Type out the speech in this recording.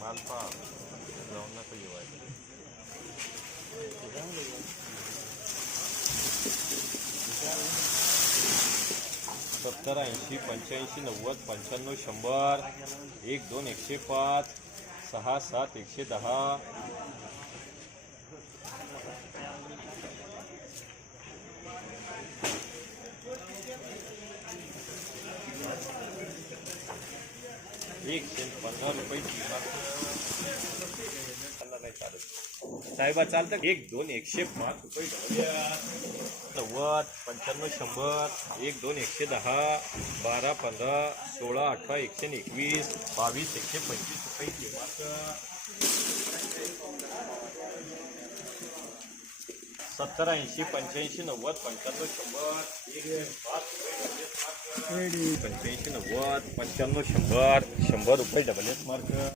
माल तुम्हाला चालतंय का पहिलं पहा माल पहा जाऊन नका येऊ आहे सत्तर ऐंशी पंच्याऐंशी नव्वद पंच्याण्णव शंभर एक दोन एकशे पाच सहा सात एकशे दहा एकशे पंधरा रुपये किंमत नाही चालत साहेबा चालतं एक दोन एकशे पाच रुपये नव्वद पंच्याण्णव शंभर. एक दोन एकशे दहा. बारा पंधरा सोळा अठरा एकशे एकवीस. बावीस एकशे पंचवीस रुपये किंमत सत्तर ऐंशी पंच्याऐंशी नव्वद पंच्याण्णव शंभर. एक पाच रुपये. पंच्याऐंशी नव्वद पंच्याण्णव शंभर शंभर रुपये डबल एस मार्क